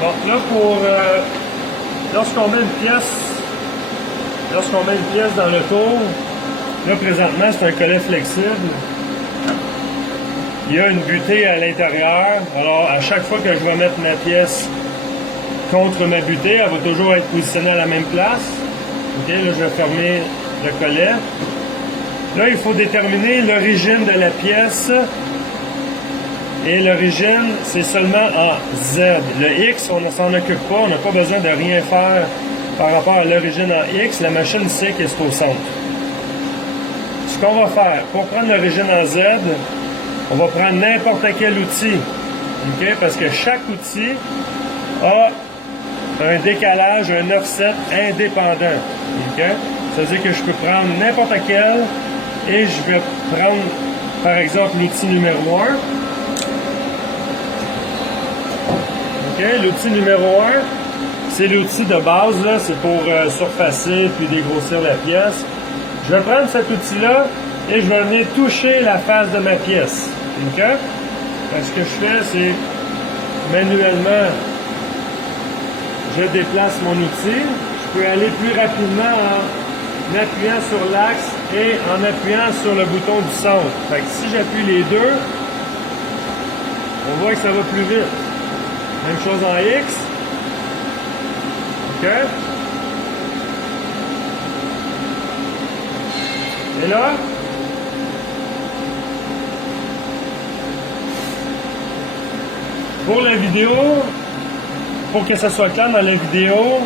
Bon, là pour lorsqu'on met une pièce dans le tour, là présentement c'est un collet flexible. Il y a une butée à l'intérieur. Alors à chaque fois que je vais mettre ma pièce contre ma butée, elle va toujours être positionnée à la même place. Ok, là je vais fermer le collet. Là il faut déterminer l'origine de la pièce. Et l'origine, c'est seulement en Z. Le X, on ne s'en occupe pas, on n'a pas besoin de rien faire par rapport à l'origine en X. La machine sait que c'est au centre. Ce qu'on va faire, pour prendre l'origine en Z, on va prendre n'importe quel outil. Okay? Parce que chaque outil a un décalage, un offset indépendant. Okay? Ça veut dire que je peux prendre n'importe quel et je vais prendre, par exemple, l'outil numéro 1. Okay? L'outil numéro 1, c'est l'outil de base, là, c'est pour surfacer puis dégrossir la pièce. Je vais prendre cet outil-là et je vais venir toucher la face de ma pièce. Okay? Ce que je fais, c'est manuellement, je déplace mon outil. Je peux aller plus rapidement en appuyant sur l'axe et en appuyant sur le bouton du centre. Fait que si j'appuie les deux, on voit que ça va plus vite. Même chose en X. OK? Et là, pour la vidéo, pour que ça soit clair dans la vidéo,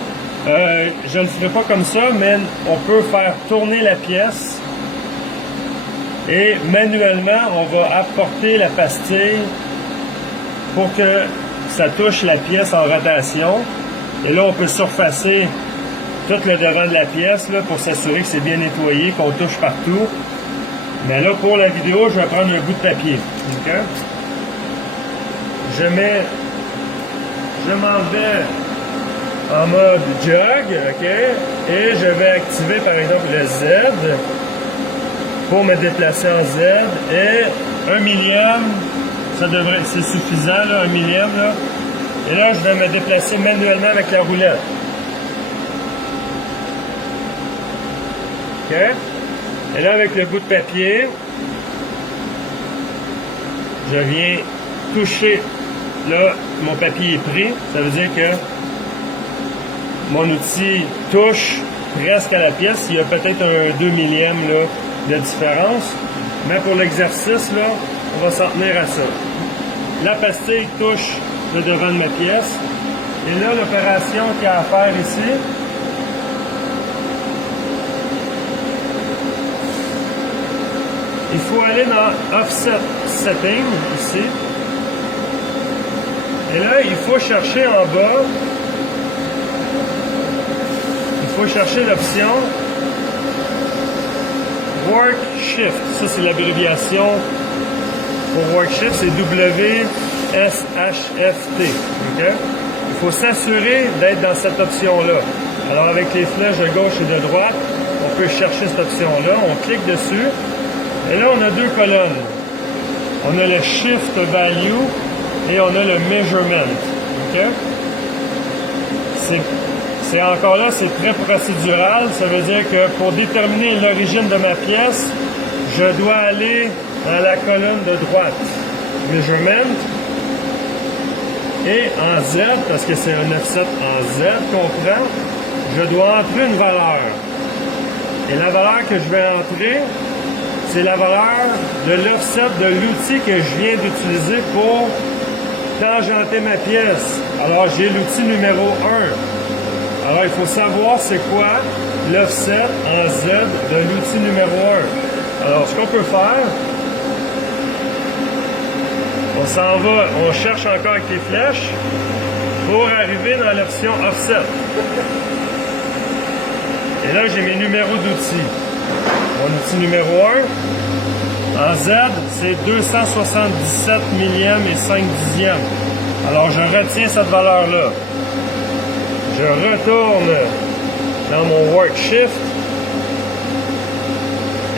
je ne le ferai pas comme ça, mais on peut faire tourner la pièce et manuellement, on va apporter la pastille pour que ça touche la pièce en rotation. Et là, on peut surfacer tout le devant de la pièce là, pour s'assurer que c'est bien nettoyé, qu'on touche partout. Mais là, pour la vidéo, je vais prendre un bout de papier. Okay? Je m'en vais en mode jog, ok? Et je vais activer par exemple le Z pour me déplacer en Z. Et 1 millième, ça devrait être suffisant, là, 1 millième. Là. Et là, je vais me déplacer manuellement avec la roulette. OK? Et là, avec le bout de papier, je viens toucher. Là, mon papier est pris. Ça veut dire que mon outil touche presque à la pièce. Il y a peut-être un 2 millième là, de différence. Mais pour l'exercice, là, on va s'en tenir à ça. La pastille touche le devant de ma pièce. Et là, l'opération qu'il y a à faire ici, il faut aller dans Offset Setting, ici. Et là, il faut chercher en bas, il faut chercher l'option Work Shift. Ça, c'est l'abréviation pour Work Shift, c'est WSHFT. Okay? Il faut s'assurer d'être dans cette option-là. Alors, avec les flèches de gauche et de droite, on peut chercher cette option-là. On clique dessus. Et là, on a deux colonnes. On a le Shift Value et on a le Measurement. Okay? C'est encore là, c'est très procédural. Ça veut dire que pour déterminer l'origine de ma pièce, je dois aller dans la colonne de droite. Measurement. Et en Z, parce que c'est un offset en Z qu'on prend, je dois entrer une valeur. Et la valeur que je vais entrer, c'est la valeur de l'offset de l'outil que je viens d'utiliser pour tangenter ma pièce. Alors, j'ai l'outil numéro 1. Alors, il faut savoir c'est quoi l'offset en Z de l'outil numéro 1. Alors, ce qu'on peut faire, on s'en va, on cherche encore avec les flèches pour arriver dans l'option Offset. Et là, j'ai mes numéros d'outils. Mon outil numéro 1, en Z, c'est 277 millièmes et 5 dixièmes. Alors, je retiens cette valeur-là. Je retourne dans mon Work Shift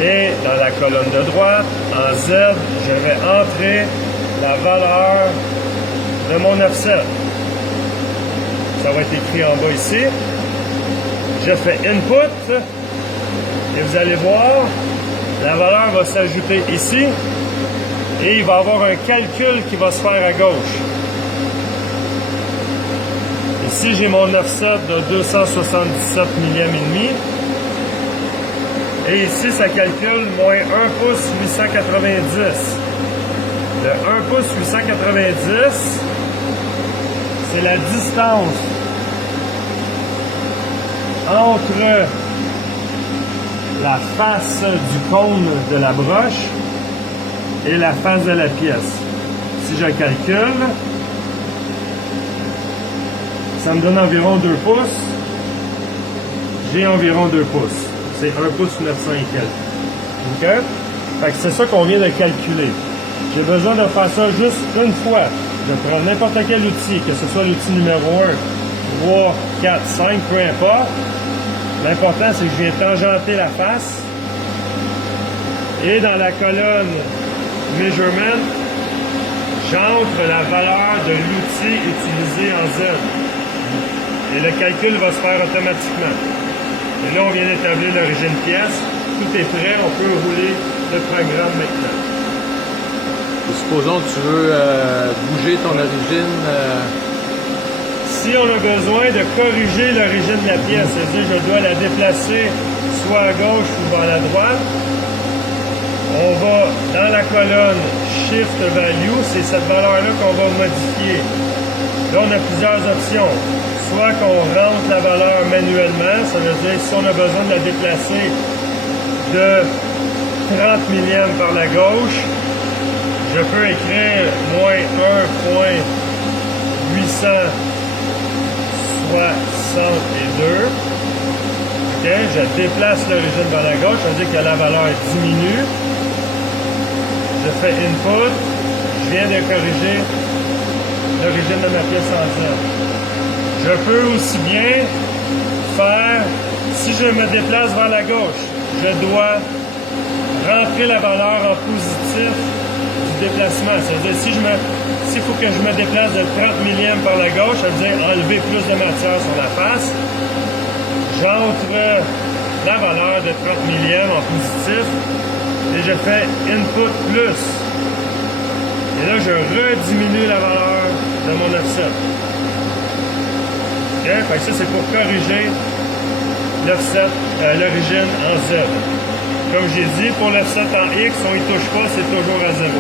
et dans la colonne de droite, en Z, je vais entrer la valeur de mon offset. va être écrit en bas ici. Je fais Input et vous allez voir, la valeur va s'ajouter ici et il va y avoir un calcul qui va se faire à gauche. Ici, j'ai mon offset de 277 millième et demi. Et ici, ça calcule moins 1 pouce 890. Le 1 pouce 890, c'est la distance entre la face du cône de la broche et la face de la pièce. Si je calcule, ça me donne environ 2 pouces. J'ai environ 2 pouces. C'est 1 pouce 900 et quelques. OK? Fait que c'est ça qu'on vient de calculer. J'ai besoin de faire ça juste une fois. Je prends n'importe quel outil, que ce soit l'outil numéro 1, 3, 4, 5, peu importe. L'important, c'est que je viens tangenter la face. Et dans la colonne Measurement, j'entre la valeur de l'outil utilisé en Z. Et le calcul va se faire automatiquement. Et là, on vient d'établir l'origine pièce. Tout est prêt, on peut rouler le programme maintenant. Et supposons que tu veux bouger ton origine. Si on a besoin de corriger l'origine de la pièce, c'est-à-dire je dois la déplacer soit à gauche ou vers la droite, on va dans la colonne Shift Value, c'est cette valeur-là qu'on va modifier. Là, on a plusieurs options. Soit qu'on rentre la valeur manuellement, ça veut dire si on a besoin de la déplacer de 30 millièmes par la gauche, je peux écrire moins 1.862. OK, je déplace l'origine vers la gauche, ça veut dire que la valeur diminue. Je fais Input, je viens de corriger l'origine de ma pièce en Z. Je peux aussi bien faire, si je me déplace vers la gauche, je dois rentrer la valeur en positif du déplacement. C'est-à-dire, s'il faut que je me déplace de 30 millièmes par la gauche, ça veut dire enlever plus de matière sur la face. J'entre la valeur de 30 millièmes en positif et je fais Input plus. Et là, je rediminue la valeur de mon offset. Okay? Fait que ça, c'est pour corriger l'offset, l'origine en Z. Comme j'ai dit, pour l'offset en X, on ne touche pas, c'est toujours à 0.